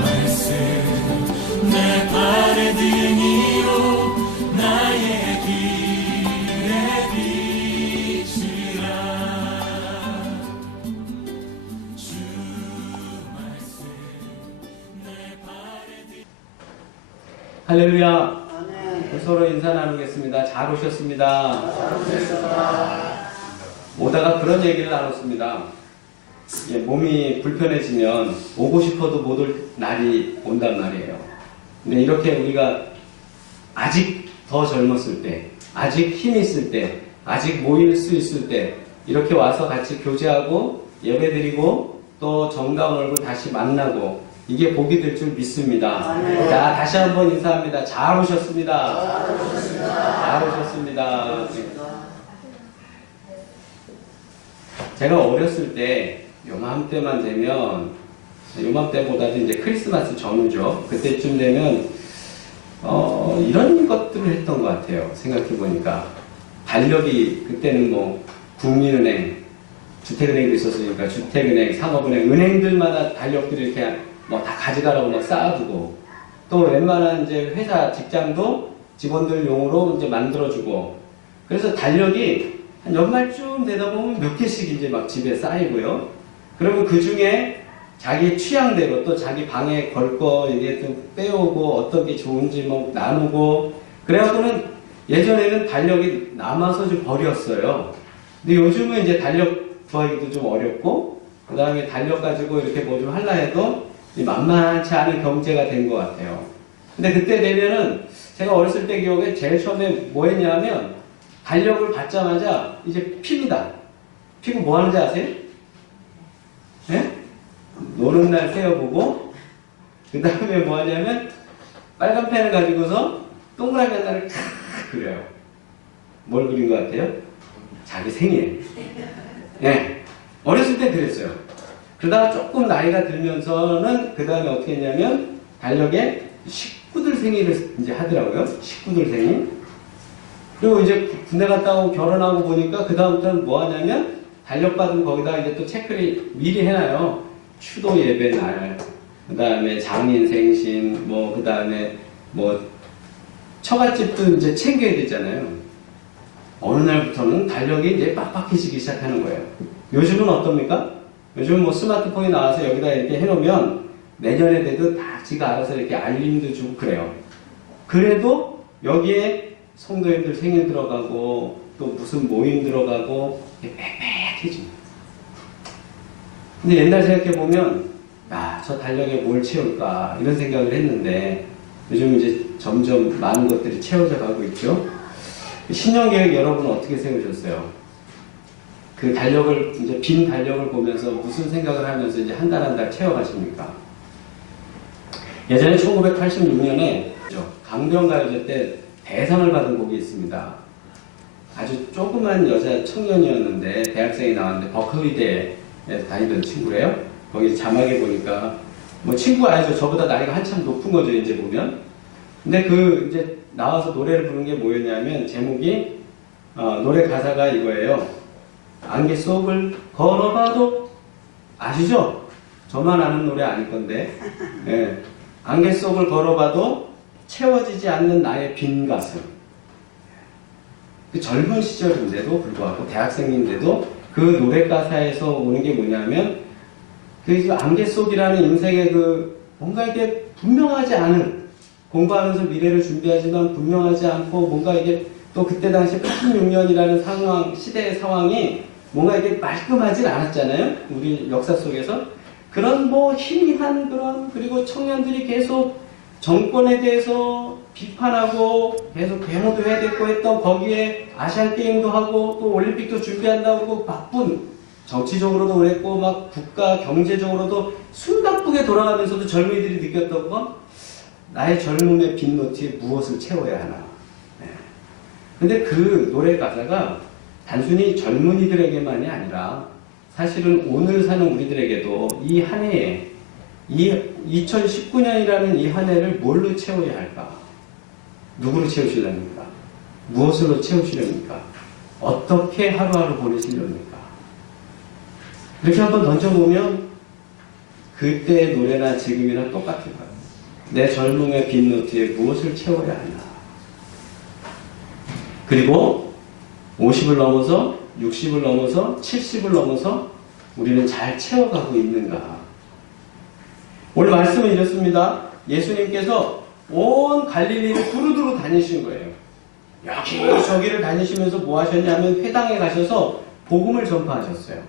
말씀 내 발의 등이요 나의 길의 빛이라. 주 말씀 내 발의 등. 할렐루야. 서로 인사 나누겠습니다. 잘 오셨습니다. 오다가 그런 얘기를 나눴습니다. 몸이 불편해지면 오고 싶어도 못 올 날이 온단 말이에요. 근데 이렇게 우리가 아직 더 젊었을 때, 아직 힘이 있을 때, 아직 모일 수 있을 때 이렇게 와서 같이 교제하고 예배드리고 또 정다운 얼굴 다시 만나고 이게 복이 될 줄 믿습니다. 자, 다시 한번 인사합니다. 잘 오셨습니다. 잘 오셨습니다. 제가 어렸을 때 요맘때만 되면, 요맘때보다도 이제 크리스마스 전후죠. 그때쯤 되면 이런 것들을 했던 것 같아요. 생각해보니까 달력이 그때는 뭐 국민은행, 주택은행도 있었으니까 주택은행, 상업은행, 은행들마다 달력들을 이렇게 뭐 다 가져가라고 막 쌓아두고, 또 웬만한 이제 회사 직장도 직원들 용으로 이제 만들어주고, 그래서 달력이 한 연말쯤 되다 보면 몇 개씩 이제 막 집에 쌓이고요. 그러면 그 중에 자기 취향대로 또 자기 방에 걸 거 이게 또 빼오고 어떤 게 좋은지 뭐 나누고, 그래갖고는 예전에는 달력이 남아서 좀 버렸어요. 근데 요즘은 이제 달력 구하기도 좀 어렵고, 그 다음에 달력 가지고 이렇게 뭐 좀 하려 해도 만만치 않은 경제가 된 것 같아요. 근데 그때 되면은 제가 어렸을 때 기억에 제일 처음에 뭐 했냐면 달력을 받자마자 이제 핍니다. 피고 뭐 하는지 아세요? 네? 노는 날 세어보고, 그 다음에 뭐 하냐면 빨간 펜을 가지고서 동그라미 하나를 탁 그려요. 뭘 그린 것 같아요? 자기 생일. 네. 어렸을 때 그랬어요. 그러다가 조금 나이가 들면서는 그 다음에 어떻게 했냐면 달력에 식구들 생일을 이제 하더라고요. 식구들 생일. 그리고 이제 군대 갔다 오고 결혼하고 보니까 그 다음부터는 뭐 하냐면 달력 받으면 거기다가 이제 또 체크를 미리 해놔요. 추도 예배 날, 그 다음에 장인 생신, 뭐 그 다음에 뭐 처갓집도 이제 챙겨야 되잖아요. 어느 날부터는 달력이 이제 빡빡해지기 시작하는 거예요. 요즘은 어떻습니까? 요즘 뭐 스마트폰이 나와서 여기다 이렇게 해놓으면 내년에 돼도 다 지가 알아서 이렇게 알림도 주고 그래요. 그래도 여기에 성도님들 생일 들어가고 또 무슨 모임 들어가고 빽빽해집니다. 근데 옛날 생각해보면 저 달력에 뭘 채울까 이런 생각을 했는데 요즘 이제 점점 많은 것들이 채워져 가고 있죠. 신년계획 여러분 어떻게 세우셨어요? 그 달력을, 이제 빈 달력을 보면서 무슨 생각을 하면서 이제 한 달 한 달 채워가십니까? 예전에 1986년에 강변가요제 때 대상을 받은 곡이 있습니다. 아주 조그만 여자 청년이었는데 대학생이 나왔는데 버클리대에 다니던 친구래요. 거기 자막에 보니까 뭐 친구 아니죠. 저보다 나이가 한참 높은 거죠. 이제 보면. 근데 그 이제 나와서 노래를 부른 게 뭐였냐면 제목이 노래 가사가 이거예요. 안개 속을 걸어봐도, 아시죠? 저만 아는 노래 아닐 건데. 예. 안개 속을 걸어봐도 채워지지 않는 나의 빈 가슴. 그 젊은 시절인데도 불구하고 대학생인데도 그 노래 가사에서 오는 게 뭐냐면 그 안개 속이라는 인생의 그 뭔가 이게 분명하지 않은, 공부하면서 미래를 준비하지만 분명하지 않고 뭔가 이게 또 그때 당시 86년이라는 상황, 시대의 상황이 뭔가 이게 말끔하진 않았잖아요. 우리 역사 속에서. 그런 뭐 희미한 그런, 그리고 청년들이 계속 정권에 대해서 비판하고 계속 데모도 해야 됐고 했던 거기에 아시안게임도 하고 또 올림픽도 준비한다고 그러고 바쁜, 정치적으로도 그랬고 막 국가 경제적으로도 숨가쁘게 돌아가면서도 젊은이들이 느꼈던 건 나의 젊음의 빈 노트에 무엇을 채워야 하나. 근데 그 노래 가사가 단순히 젊은이들에게만이 아니라 사실은 오늘 사는 우리들에게도 이 한 해에, 이 2019년이라는 이 한 해를 뭘로 채워야 할까? 누구로 채우시렵니까? 무엇으로 채우시렵니까? 어떻게 하루하루 보내시렵니까? 이렇게 한번 던져보면 그때의 노래나 지금이나 똑같을 거예요. 내 젊음의 빈노트에 무엇을 채워야 하나. 그리고 50을 넘어서 60을 넘어서 70을 넘어서 우리는 잘 채워가고 있는가. 오늘 말씀은 이렇습니다. 예수님께서 온 갈릴리를 두루두루 다니신 거예요. 여기저기를 다니시면서 뭐 하셨냐면 회당에 가셔서 복음을 전파하셨어요.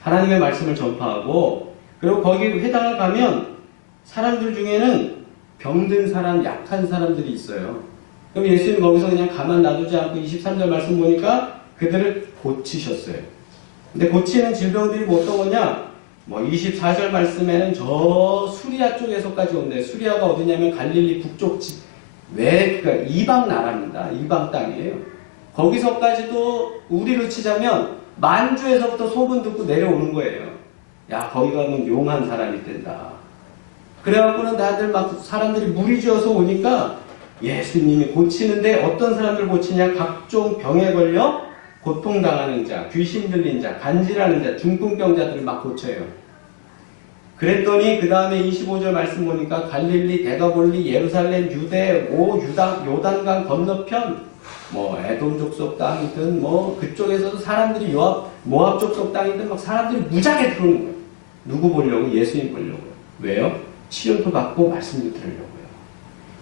하나님의 말씀을 전파하고, 그리고 거기 회당을 가면 사람들 중에는 병든 사람, 약한 사람들이 있어요. 그럼 예수님 거기서 그냥 가만 놔두지 않고 23절 말씀 보니까 그들을 고치셨어요. 근데 고치는 질병들이 뭐 어떤 거냐? 뭐 24절 말씀에는 저 수리아 쪽에서까지 온대요. 수리아가 어디냐면 갈릴리 북쪽 그러니까 이방 나라입니다. 이방 땅이에요. 거기서까지도 우리로 치자면 만주에서부터 소문 듣고 내려오는 거예요. 야, 거기 가면 용한 사람이 된다. 그래갖고는 다들 막 사람들이 무리지어서 오니까 예수님이 고치는데 어떤 사람들 고치냐? 각종 병에 걸려 고통당하는 자, 귀신 들린 자, 간질하는 자, 중풍병자들을 막 고쳐요. 그랬더니 그 다음에 25절 말씀 보니까 갈릴리, 데가볼리, 예루살렘, 유대, 요단강 건너편, 뭐 에돔 족속 땅이든 뭐 그쪽에서도 사람들이 모압 족속 땅이든 막 사람들이 무지하게 들어오는 거예요. 누구 보려고? 예수님 보려고요. 왜요? 치료도 받고 말씀도 들으려고요.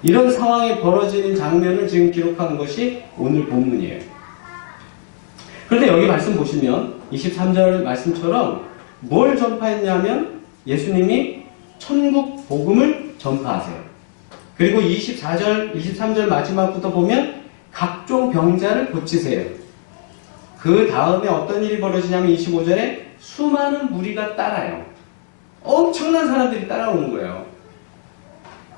이런 상황이 벌어지는 장면을 지금 기록한 것이 오늘 본문이에요. 그런데 여기 말씀 보시면 23절 말씀처럼 뭘 전파했냐면 예수님이 천국 복음을 전파하세요. 그리고 23절 마지막부터 보면 각종 병자를 고치세요. 그 다음에 어떤 일이 벌어지냐면 25절에 수많은 무리가 따라요. 엄청난 사람들이 따라오는 거예요.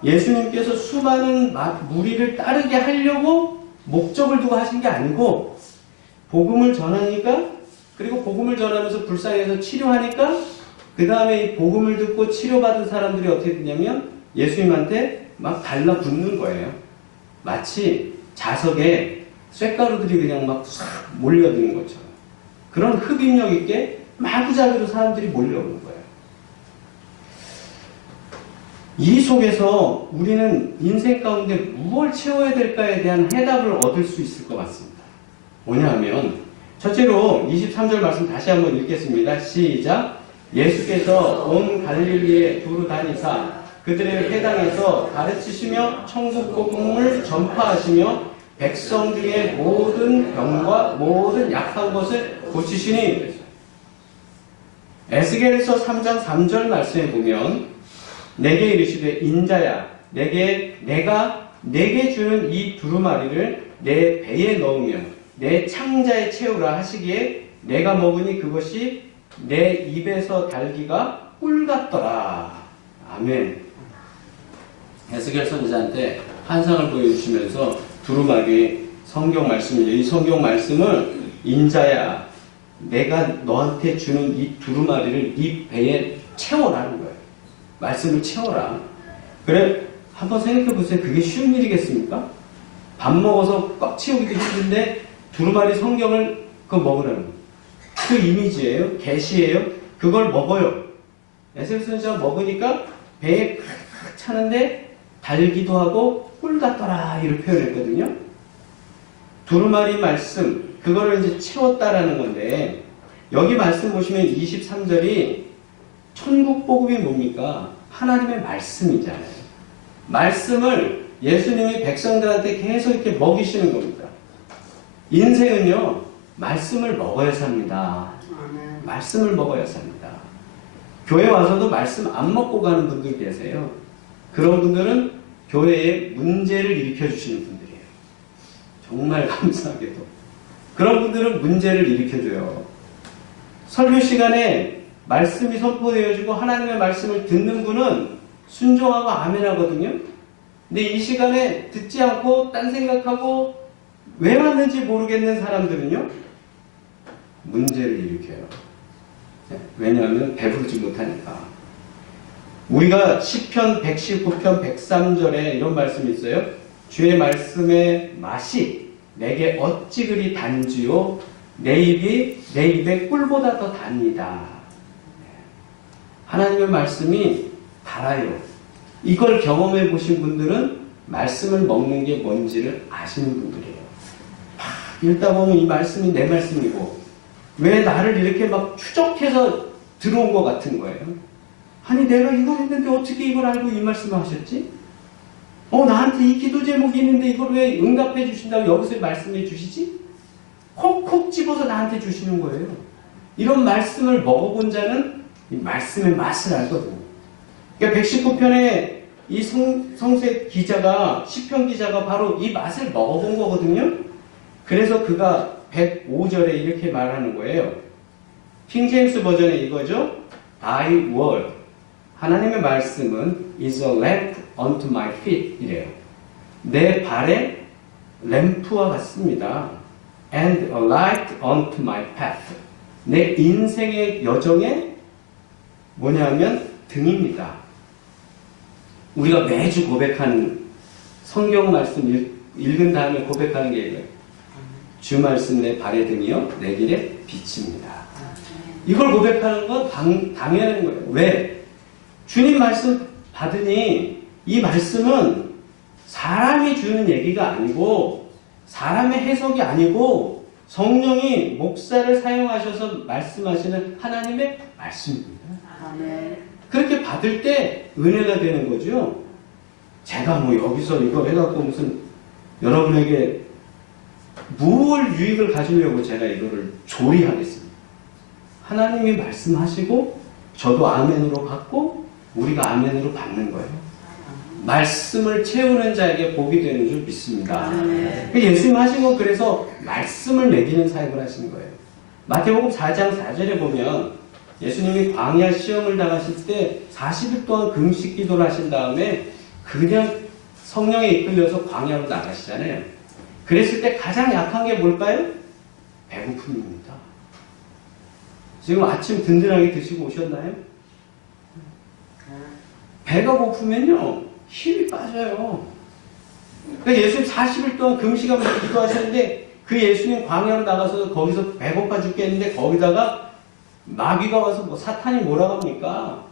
예수님께서 수많은 무리를 따르게 하려고 목적을 두고 하신 게 아니고 복음을 전하니까, 그리고 복음을 전하면서 불쌍해서 치료하니까 그 다음에 이 복음을 듣고 치료받은 사람들이 어떻게 되냐면 예수님한테 막 달라붙는 거예요. 마치 자석에 쇳가루들이 그냥 막 싹 몰려드는 것처럼. 그런 흡입력 있게 마구잡이로 사람들이 몰려오는 거예요. 이 속에서 우리는 인생 가운데 무엇을 채워야 될까에 대한 해답을 얻을 수 있을 것 같습니다. 뭐냐 하면 첫째로 23절 말씀 다시 한번 읽겠습니다. 시작. 예수께서 온 갈릴리에 두루 다니사 그들의 회당에서 가르치시며 천국 복음을 전파하시며 백성 중에 모든 병과 모든 약한 것을 고치시니. 에스겔서 3장 3절 말씀에 보면 내게 이르시되 인자야 내가 내게 주는 이 두루마리를 내 배에 넣으면 내 창자에 채우라 하시기에 내가 먹으니 그것이 내 입에서 달기가 꿀 같더라. 아멘. 에스겔 선지자한테 환상을 보여주시면서 두루마리 성경 말씀이죠. 이 성경 말씀을 인자야 내가 너한테 주는 이 두루마리를 네 배에 채워라는 거예요. 말씀을 채워라. 그래, 한번 생각해 보세요. 그게 쉬운 일이겠습니까? 밥 먹어서 꽉 채우기도 힘든데 두루마리 성경을 그거 먹으라는 거예요. 그 이미지예요. 계시예요. 그걸 먹어요. 에스겔 선지자가 먹으니까 배에 칵 차는데 달기도 하고 꿀 같더라 이렇게 표현했거든요. 두루마리 말씀 그거를 이제 채웠다라는 건데 여기 말씀 보시면 23절이 천국 복음이 뭡니까? 하나님의 말씀이잖아요. 말씀을 예수님이 백성들한테 계속 이렇게 먹이시는 겁니다. 인생은요, 말씀을 먹어야 삽니다. 말씀을 먹어야 삽니다. 교회 와서도 말씀 안 먹고 가는 분들 계세요. 그런 분들은 교회에 문제를 일으켜 주시는 분들이에요. 정말 감사하게도. 그런 분들은 문제를 일으켜줘요. 설교 시간에 말씀이 선포되어지고 하나님의 말씀을 듣는 분은 순종하고 아멘 하거든요. 근데 이 시간에 듣지 않고 딴 생각하고 왜 왔는지 모르겠는 사람들은요, 문제를 일으켜요. 왜냐하면 배부르지 못하니까. 우리가 시편 119편 103절에 이런 말씀이 있어요. 주의 말씀의 맛이 내게 어찌 그리 단지요 내 입에 꿀보다 더 답니다. 하나님의 말씀이 달아요. 이걸 경험해 보신 분들은 말씀을 먹는 게 뭔지를 아시는 분들이에요. 막 읽다 보면 이 말씀이 내 말씀이고 왜 나를 이렇게 막 추적해서 들어온 것 같은 거예요. 아니 내가 이걸 했는데 어떻게 이걸 알고 이 말씀을 하셨지? 나한테 이 기도 제목이 있는데 이걸 왜 응답해 주신다고 여기서 말씀해 주시지? 콕콕 집어서 나한테 주시는 거예요. 이런 말씀을 먹어본 자는 이 말씀의 맛을 알거든요. 그러니까 119편의 이 성세 기자가, 시편 기자가 바로 이 맛을 먹어본 거거든요. 그래서 그가 105절에 이렇게 말하는 거예요. 킹제임스 버전에 이거죠. Thy word. 하나님의 말씀은 is a lamp unto my feet 이래요. 내 발에 램프와 같습니다. And a light unto my path. 내 인생의 여정에 뭐냐면 등입니다. 우리가 매주 고백하는 성경 말씀 읽은 다음에 고백하는 게 이거예요. 주 말씀 내 발의 등이요 내 길의 빛입니다. 이걸 고백하는 건 당연한 거예요. 왜? 주님 말씀 받으니 이 말씀은 사람이 주는 얘기가 아니고 사람의 해석이 아니고 성령이 목사를 사용하셔서 말씀하시는 하나님의 말씀입니다. 아멘. 그렇게 받을 때 은혜가 되는 거죠. 제가 뭐 여기서 이거 해갖고 무슨 여러분에게 무엇 유익을 가지려고 제가 이거를 조리하겠습니다. 하나님이 말씀하시고 저도 아멘으로 받고 우리가 아멘으로 받는 거예요. 말씀을 채우는 자에게 복이 되는 줄 믿습니다. 예수님 하신 건 그래서 말씀을 먹이는 사역을 하신 거예요. 마태복음 4장 4절에 보면 예수님이 광야 시험을 당하실 때 40일 동안 금식 기도를 하신 다음에 그냥 성령에 이끌려서 광야로 나가시잖아요. 그랬을 때 가장 약한 게 뭘까요? 배고픔입니다. 지금 아침 든든하게 드시고 오셨나요? 배가 고프면요 힘이 빠져요. 그러니까 예수님 40일 동안 금식하면서 기도하셨는데 그 예수님 광야로 나가서 거기서 배고파 죽겠는데 거기다가 마귀가 와서 뭐 사탄이 뭐라고 합니까?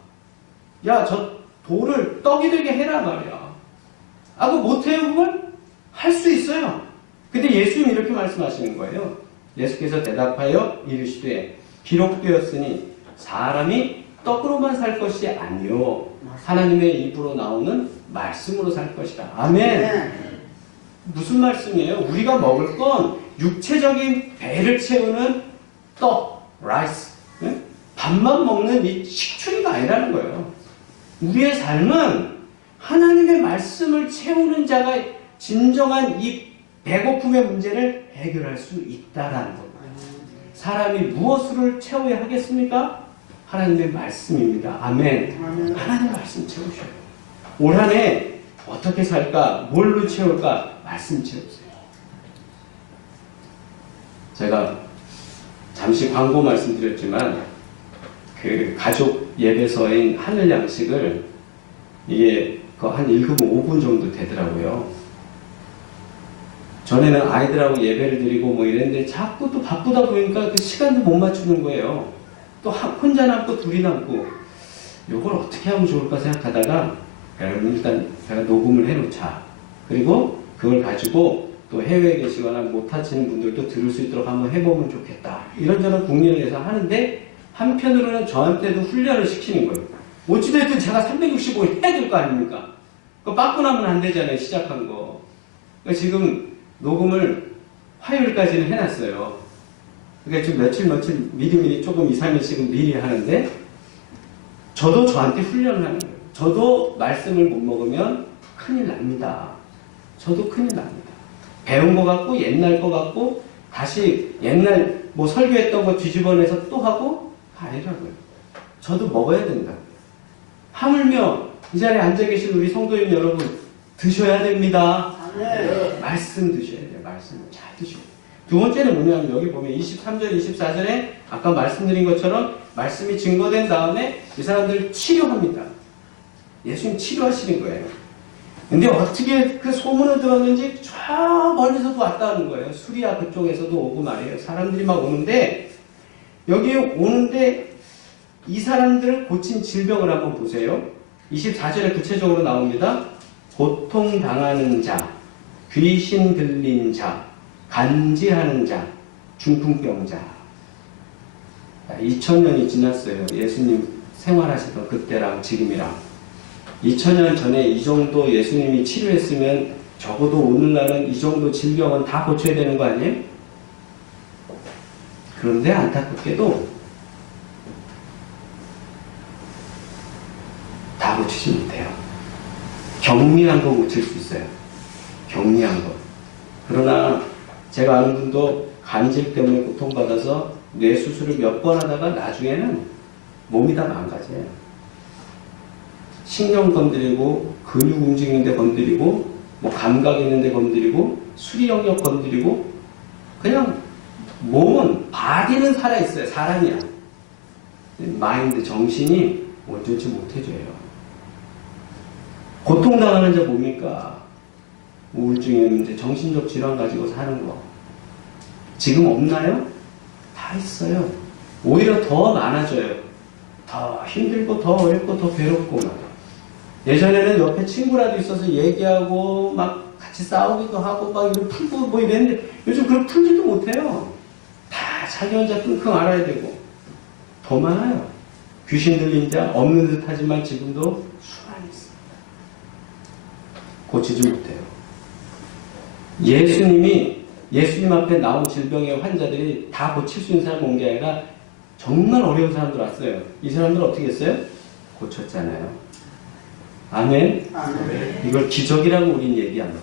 야, 저 돌을 떡이 되게 해라 말이야. 그거 못해요 그걸? 할 수 있어요. 근데 예수님이 이렇게 말씀하시는 거예요. 예수께서 대답하여 이르시되 기록되었으니 사람이 떡으로만 살 것이 아니요 하나님의 입으로 나오는 말씀으로 살 것이다. 아멘. 무슨 말씀이에요? 우리가 먹을 건 육체적인 배를 채우는 떡, 라이스, 밥만 먹는 이 식충이가 아니라는 거예요. 우리의 삶은 하나님의 말씀을 채우는 자가 진정한 이 배고픔의 문제를 해결할 수 있다라는 겁니다. 사람이 무엇을 채워야 하겠습니까? 하나님의 말씀입니다. 아멘. 하나님의 말씀 채우셔요. 올 한 해 어떻게 살까? 뭘로 채울까? 말씀 채우세요. 제가 잠시 광고 말씀드렸지만 그 가족 예배서인 하늘 양식을 이게 한 읽으면 5분 정도 되더라고요. 전에는 아이들하고 예배를 드리고 뭐 이랬는데 자꾸 또 바쁘다 보니까 그 시간도 못 맞추는 거예요. 또 혼자 남고 둘이 남고 이걸 어떻게 하면 좋을까 생각하다가 여러분 일단 제가 녹음을 해놓자. 그리고 그걸 가지고 또 해외에 계시거나 못 하시는 분들도 들을 수 있도록 한번 해보면 좋겠다. 이런저런 궁리를 해서 하는데 한편으로는 저한테도 훈련을 시키는 거예요. 어찌됐든 제가 365일 해야 될 거 아닙니까? 그거 빠꾸 나면 안 되잖아요. 시작한 거. 그러니까 지금 녹음을 화요일까지는 해놨어요. 그러니까 지금 며칠 미리미리 조금 2, 3일씩은 미리 하는데 저도 저한테 훈련을 하는 거예요. 저도 말씀을 못 먹으면 큰일 납니다. 저도 큰일 납니다. 배운 거 같고 옛날 거 같고 다시 옛날 뭐 설교했던 거 뒤집어내서 또 하고 아니라고요. 저도 먹어야 된다고요. 하물며 이 자리에 앉아 계신 우리 성도님 여러분 드셔야 됩니다. 말씀 드셔야 돼요. 말씀을 잘 드셔야 돼요. 두 번째는 뭐냐면 여기 보면 23절, 24절에 아까 말씀드린 것처럼 말씀이 증거된 다음에 이 사람들을 치료합니다. 예수님 치료하시는 거예요. 근데 어떻게 그 소문을 들었는지 저 멀리서도 왔다는 거예요. 수리아 그쪽에서도 오고 말이에요. 사람들이 막 오는데 여기 오는데 이 사람들을 고친 질병을 한번 보세요. 24절에 구체적으로 나옵니다. 고통당하는 자, 귀신 들린 자, 간지하는 자, 중풍병자. 2000년이 지났어요. 예수님 생활하시던 그때랑 지금이랑. 2000년 전에 이 정도 예수님이 치료했으면 적어도 오늘날은 이 정도 질병은 다 고쳐야 되는 거 아니에요? 그런데 안타깝게도 다 고치지 못해요. 경미한 거 고칠 수 있어요. 경미한 거. 그러나 제가 아는 분도 간질 때문에 고통받아서 뇌 수술을 몇 번 하다가 나중에는 몸이 다 망가져요. 신경 건드리고 근육 움직이는데 건드리고 뭐 감각 있는데 건드리고 수리 영역 건드리고 그냥 몸은 바디는 살아있어요. 사람이야. 마인드, 정신이 온전치 못해져요. 고통당하는 자 뭡니까? 우울증의 문제, 정신적 질환 가지고 사는 거. 지금 없나요? 다 있어요. 오히려 더 많아져요. 더 힘들고 더 어렵고 더 괴롭고 막. 예전에는 옆에 친구라도 있어서 얘기하고 막 같이 싸우기도 하고 막 이런 풀고 뭐 이랬는데 요즘 그걸 풀지도 못해요. 다 자기 혼자 끙끙 앓아야 되고. 더 많아요. 귀신 들린 자 없는 듯 하지만 지금도 수많이 있습니다. 고치지 못해요. 예수님 앞에 나온 질병의 환자들이 다 고칠 수 있는 사람 온 게 아니라 정말 어려운 사람들 왔어요. 이 사람들 어떻게 했어요? 고쳤잖아요. 아멘? 아멘. 이걸 기적이라고 우린 얘기합니다.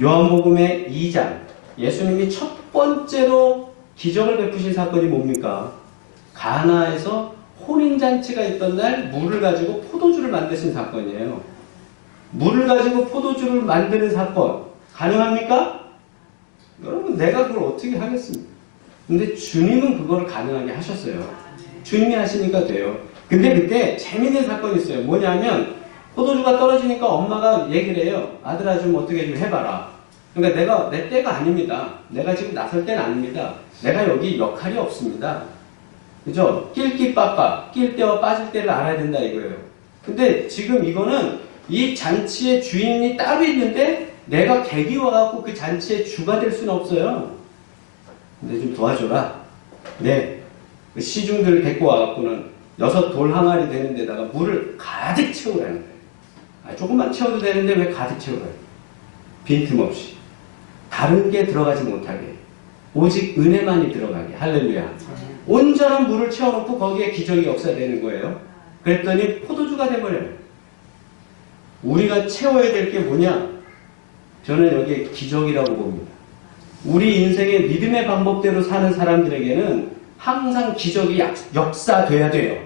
요한복음의 2장 예수님이 첫 번째로 기적을 베푸신 사건이 뭡니까? 가나에서 혼인잔치가 있던 날 물을 가지고 포도주를 만드신 사건이에요. 물을 가지고 포도주를 만드는 사건 가능합니까? 여러분 내가 그걸 어떻게 하겠습니까? 근데 주님은 그걸 가능하게 하셨어요. 주님이 하시니까 돼요. 근데 그때 재밌는 사건이 있어요. 뭐냐면 포도주가 떨어지니까 엄마가 얘기를 해요. 아들아 좀 어떻게 좀 해봐라. 그러니까 내 때가 아닙니다. 내가 지금 나설 때는 아닙니다. 내가 여기 역할이 없습니다. 그죠? 낄 빠빠, 낄 때와 빠질 때를 알아야 된다 이거예요. 근데 지금 이거는 이 잔치의 주인이 따로 있는데 내가 객이 와갖고 그 잔치의 주가 될 수는 없어요. 근데 좀 도와줘라. 네. 그 시중들을 데리고 와갖고는 6 돌 항아리 되는 데다가 물을 가득 채우라는 거예요. 조금만 채워도 되는데 왜 가득 채우라요? 빈틈없이. 다른 게 들어가지 못하게. 오직 은혜만이 들어가게. 할렐루야. 온전한 물을 채워놓고 거기에 기적이 역사되는 거예요. 그랬더니 포도주가 돼버려요. 우리가 채워야 될 게 뭐냐? 저는 여기에 기적이라고 봅니다. 우리 인생의 믿음의 방법대로 사는 사람들에게는 항상 기적이 역사돼야 돼요.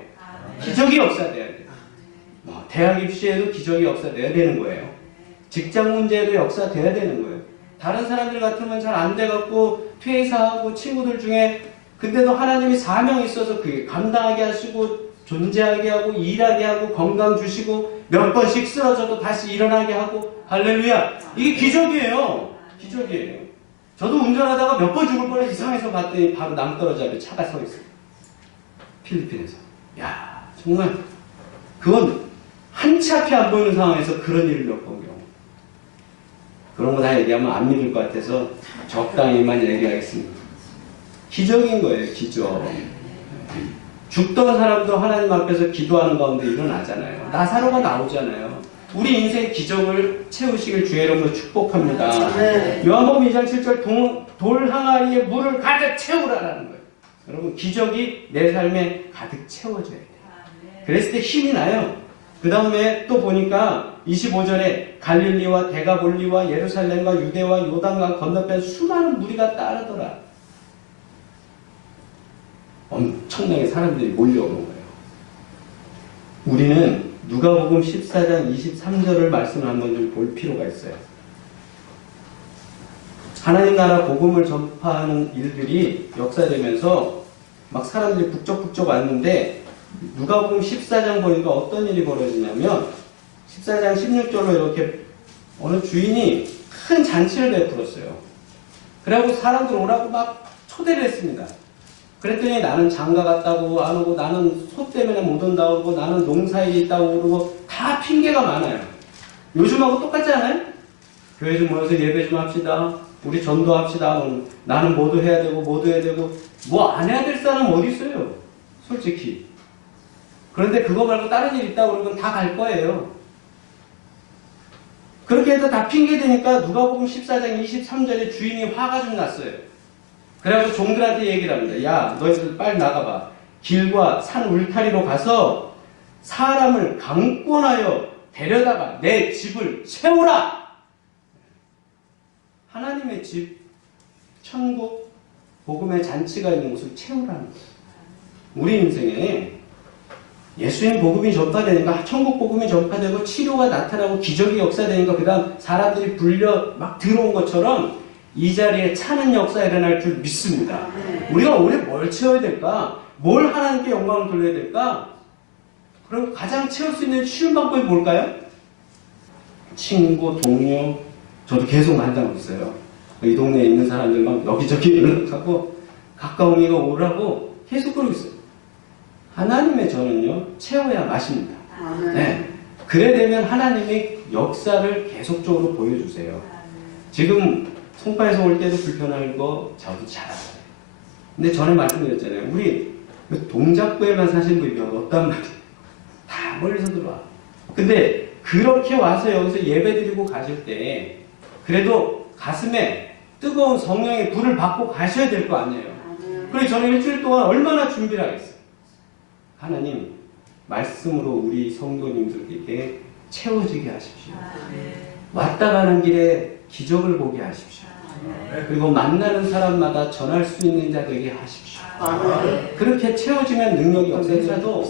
기적이 역사돼야 돼요. 대학 입시에도 기적이 역사돼야 되는 거예요. 직장 문제에도 역사돼야 되는 거예요. 다른 사람들 같으면 잘 안 돼갖고 퇴사하고 친구들 중에 근데도 하나님이 사명이 있어서 그게 감당하게 하시고 존재하게 하고 일하게 하고 건강 주시고 몇 번씩 쓰러져도 다시 일어나게 하고 할렐루야. 이게 기적이에요. 기적이에요. 저도 운전하다가 몇 번 죽을 뻔해 이상해서 봤더니 바로 낭떠러지 앞에 차가 서 있어요. 필리핀에서. 야 정말 그건 한치 앞이 안 보이는 상황에서 그런 일을 몇 번 경험. 그런 거 다 얘기하면 안 믿을 것 같아서 적당히만 얘기하겠습니다. 기적인 거예요. 기적. 죽던 사람도 하나님 앞에서 기도하는 가운데 일어나잖아요. 나사로가 나오잖아요. 우리 인생 기적을 채우시길 주의 이름으로 축복합니다. 네. 요한복음 2장 7절 돌 항아리에 물을 가득 채우라라는 거예요. 여러분 기적이 내 삶에 가득 채워져야 돼요. 그랬을 때 힘이 나요. 그 다음에 또 보니까 25절에 갈릴리와 데가볼리와 예루살렘과 유대와 요단강 건너편 수많은 무리가 따르더라. 엄청나게 사람들이 몰려오는 거예요. 우리는 누가복음 14장 23절을 말씀을 한번 좀 볼 필요가 있어요. 하나님 나라 복음을 전파하는 일들이 역사되면서 막 사람들이 북적북적 왔는데 누가복음 14장 보니까 어떤 일이 벌어지냐면 14장 16절로 이렇게 어느 주인이 큰 잔치를 베풀었어요. 그래갖고 사람들 오라고 막 초대를 했습니다. 그랬더니 나는 장가 갔다고 안 오고, 나는 소 때문에 못 온다고 그러고, 나는 농사에 있다고 그러고, 다 핑계가 많아요. 요즘하고 똑같지 않아요? 교회 좀 모여서 예배 좀 합시다. 우리 전도합시다. 나는 뭐도 해야 되고, 뭐도 해야 되고, 뭐 안 해야 될 사람 어디 있어요? 솔직히. 그런데 그거 말고 다른 일 있다고 그러면 다 갈 거예요. 그렇게 해서 다 핑계대니까 누가복음 14장 23절에 주인이 화가 좀 났어요. 그래가지고 종들한테 얘기를 합니다. 야, 너희들 빨리 나가봐. 길과 산 울타리로 가서 사람을 강권하여 데려다가 내 집을 채우라. 하나님의 집, 천국, 복음의 잔치가 있는 곳을 채우라는 거예요. 우리 인생에 예수님 복음이 전파되니까 천국 복음이 전파되고 치료가 나타나고 기적이 역사되니까 그 다음 사람들이 불려 막 들어온 것처럼 이 자리에 차는 역사가 일어날 줄 믿습니다. 우리가 올해 뭘 채워야 될까? 뭘 하나님께 영광을 돌려야 될까? 그리고 가장 채울 수 있는 쉬운 방법이 뭘까요? 친구, 동료, 저도 계속 만나고 있어요. 이 동네에 있는 사람들 막 여기저기 연락하고 가까운 이가 오라고 계속 그러고 있어요. 하나님의 저는요, 채워야 마십니다. 네. 그래 되면 하나님이 역사를 계속적으로 보여주세요. 지금 송파에서 올 때도 불편한 거 저도 잘 알아요. 근데 전에 말씀드렸잖아요. 우리 동작구에만 사시는 분이 없단 말이에요. 다 멀리서 들어와. 근데 그렇게 와서 여기서 예배드리고 가실 때 그래도 가슴에 뜨거운 성령의 불을 받고 가셔야 될 거 아니에요. 그래서 저는 일주일 동안 얼마나 준비를 하겠어요. 하나님, 말씀으로 우리 성도님들에게 채워지게 하십시오. 왔다 가는 길에 기적을 보게 하십시오. 그리고 만나는 사람마다 전할 수 있는 자 되게 하십시오. 그렇게 채워지면 능력이 없어도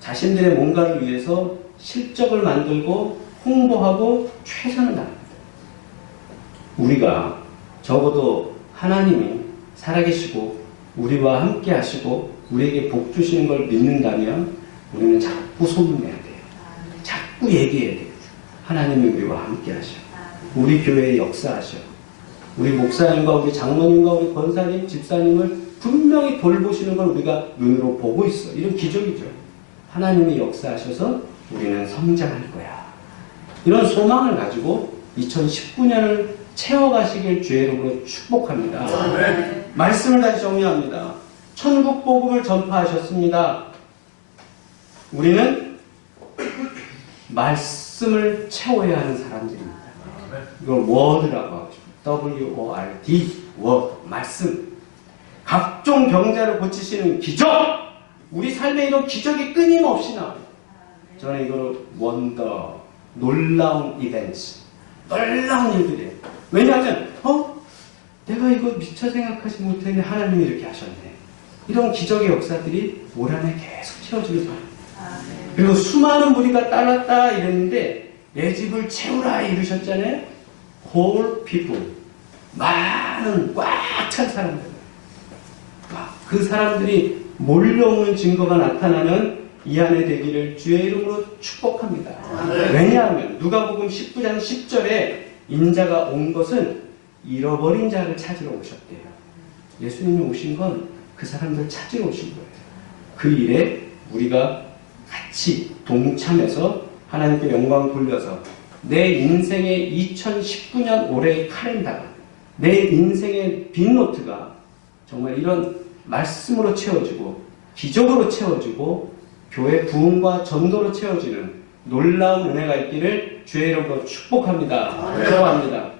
자신들의 뭔가를 위해서 실적을 만들고 홍보하고 최선을 다합니다. 우리가 적어도 하나님이 살아계시고 우리와 함께 하시고 우리에게 복 주시는 걸 믿는다면 우리는 자꾸 소문내야 돼요. 자꾸 얘기해야 돼요. 하나님이 우리와 함께 하셔. 우리 교회에 역사하셔. 우리 목사님과 우리 장로님과 우리 권사님, 집사님을 분명히 돌보시는 걸 우리가 눈으로 보고 있어. 이런 기적이죠. 하나님이 역사하셔서 우리는 성장할 거야. 이런 소망을 가지고 2019년을 채워가시길 주의 이름으로 축복합니다. 말씀을 다시 정리합니다. 천국 복음을 전파하셨습니다. 우리는 말씀을 채워야 하는 사람들입니다. 이걸 워드라고 하고 싶어요. W-O-R-D, 워드, 말씀. 각종 병자를 고치시는 기적! 우리 삶에 이런 기적이 끊임없이 나와요. 저는 이걸 원더, 놀라운 이벤트, 놀라운 일들이에요. 왜냐하면 내가 이거 미처 생각하지 못했는데 하나님이 이렇게 하셨네. 이런 기적의 역사들이 올 한 해 계속 채워지길 바랍니다. 그리고 수많은 무리가 따랐다 이랬는데 내 집을 채우라 이러셨잖아요. whole people, 많은 꽉 찬 사람들, 그 사람들이 몰려오는 증거가 나타나는 이 한 해 되기를 주의 이름으로 축복합니다. 왜냐하면 누가복음 19장 10절에 인자가 온 것은 잃어버린 자를 찾으러 오셨대요. 예수님이 오신 건 그 사람들 찾으러 오신 거예요. 그 일에 우리가 같이 동참해서 하나님께 영광 돌려서 내 인생의 2019년 올해의 카렌다가, 내 인생의 빈노트가 정말 이런 말씀으로 채워지고 기적으로 채워지고 교회 부흥과 전도로 채워지는 놀라운 은혜가 있기를 주의 이름으로 축복합니다. 기도합니다.